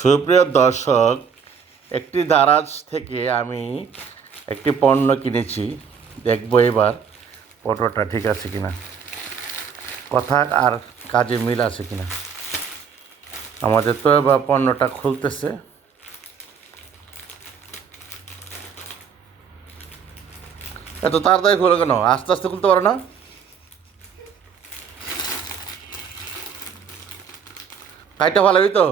সুপ্রিয় দর্শক, একটি দারাজ থেকে আমি একটি পণ্য কিনেছি। দেখবো এবার পণ্যটা ঠিক আছে কিনা, কথা আর কাজে মিল আছে কিনা। আমাদের তো এবার পণ্যটা খুলতেছে। এত তাড়াতাড়ি খুলে কেন? আস্তে আস্তে খুলতে পারো না? কাইটা ভালোই তো।